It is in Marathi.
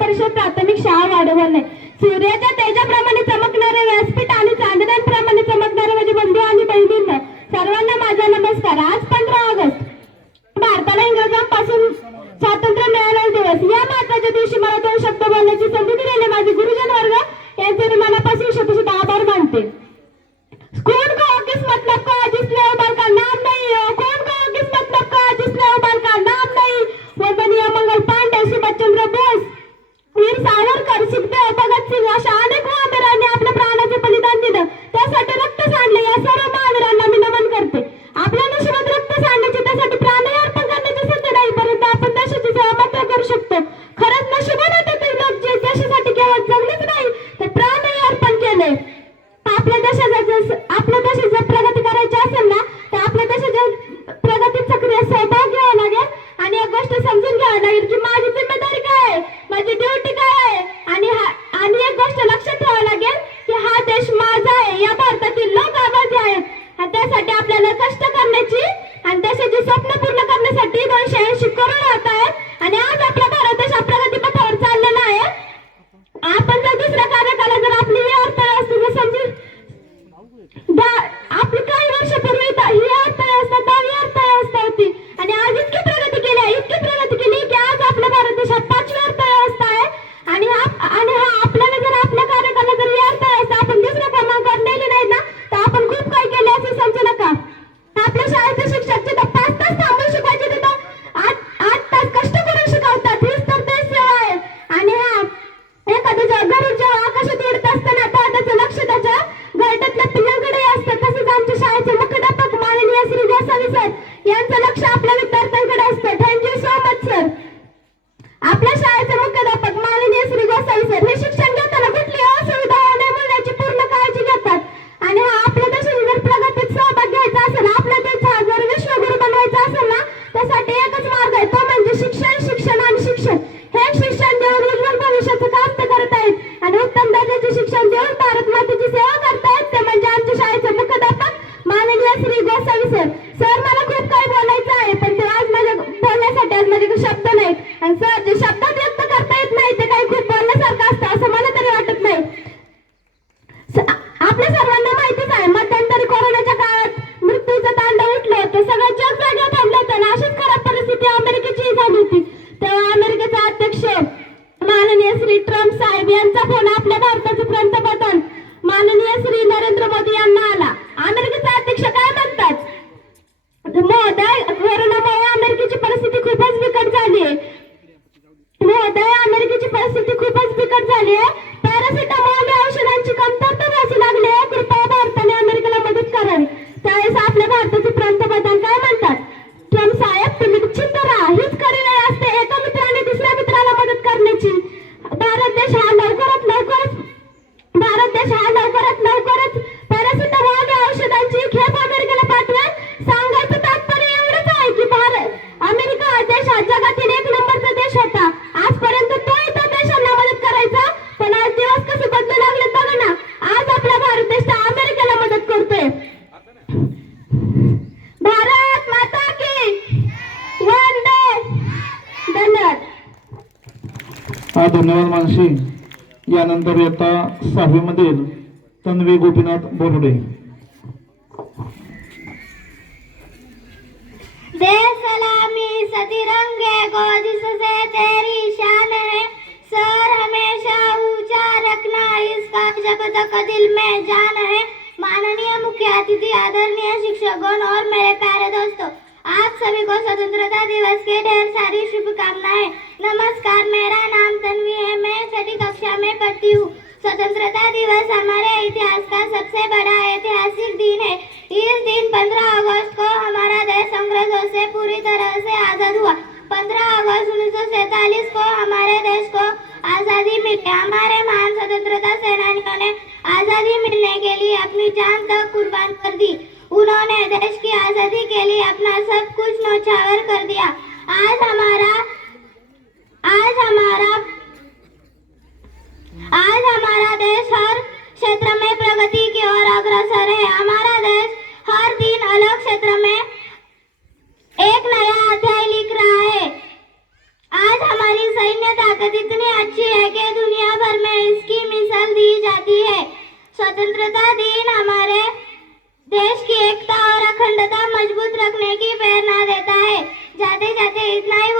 परिषद प्राथमिक शाळा वाढवणे सूर्याच्या तेजाप्रमाणे चमकणारे व्यासपीठ आणि चांदण्यांप्रमाणे चमकणारे माझे बंधू आणि बहिणींना सर्वांना माझा नमस्कार. आज पंधरा ऑगस्ट. भारताला इंग्रजांपासून स्वातंत्र्य मिळालेला दिवस. या महत्त्वाच्या दिवशी मला दोन शब्द बोलण्याची संधी दिलेले माझे गुरुजन वर्ग. यांचे मी मनापासून शतशत आभार मानते. कौन को किस मतलब का जिसने उमर का नाम नहीं हो होते सगळं जग वेगळं थांबलं होतं आणि अशीच खराब परिस्थिती अमेरिकेची झाली होती. तेव्हा अमेरिकेचा अध्यक्ष माननीय श्री ट्रम्प साहेब यांचा फोन आपल्या भारताचे पंतप्रधान माननीय श्री नरेंद्र मोदी यांना आला. अमेरिकेचा अध्यक्ष काय म्हणतात? महोदय कोरोनामुळे अमेरिकेची परिस्थिती खूपच बिकट झाली आहे महोदय अमेरिकेची परिस्थिती खूपच बिकट झाली आहे पॅरासिटामॉल हा धन्यवाद मानशी यानंतर येता सहावीमधील तन्वी गोपीनाथ बोर्डे. दे सलामी सतिरंगे को जिससे तेरी शान है। सर हमेशा ऊंचा रखना इसका जब तक दिल में जान है। माननीय मुख्य अतिथि आदरणीय शिक्षकों और मेरे प्यारे दोस्तों आप सभी को स्वतंत्रता दिवस के ढेर सारी शुभकामनाएँ। नमस्कार, मेरा नाम तन्वी है। मैं छठी कक्षा में पढ़ती हूँ। स्वतंत्रता दिवस हमारे इतिहास का सबसे बड़ा ऐतिहासिक दिन है। इस दिन 15 अगस्त को हमारा देश अंग्रेज़ों से पूरी तरह से आज़ाद हुआ। 15 अगस्त उन्नीस को हमारे देश को आज़ादी मिली। हमारे महान स्वतंत्रता सेनानियों ने आज़ादी मिलने के लिए अपनी जान तक कुर्बान कर दी। उन्होंने देश की आज़ादी के लिए अपना सब कुछ न्यौछावर कर दिया। आज हमारा आज हमारा आज हमारा देश हर क्षेत्र में प्रगति की ओर अग्रसर है। हमारा देश हर दिन अलग क्षेत्र में एक नया अध्याय लिख रहा है। आज हमारी सैन्य ताकत इतनी अच्छी है कि दुनिया भर में इसकी मिसाल दी जाती है। स्वतंत्रता दिन हमारे देश की एकता और अखंडता मजबूत रखने की प्रेरणा देता है। जाते जाते इतना ही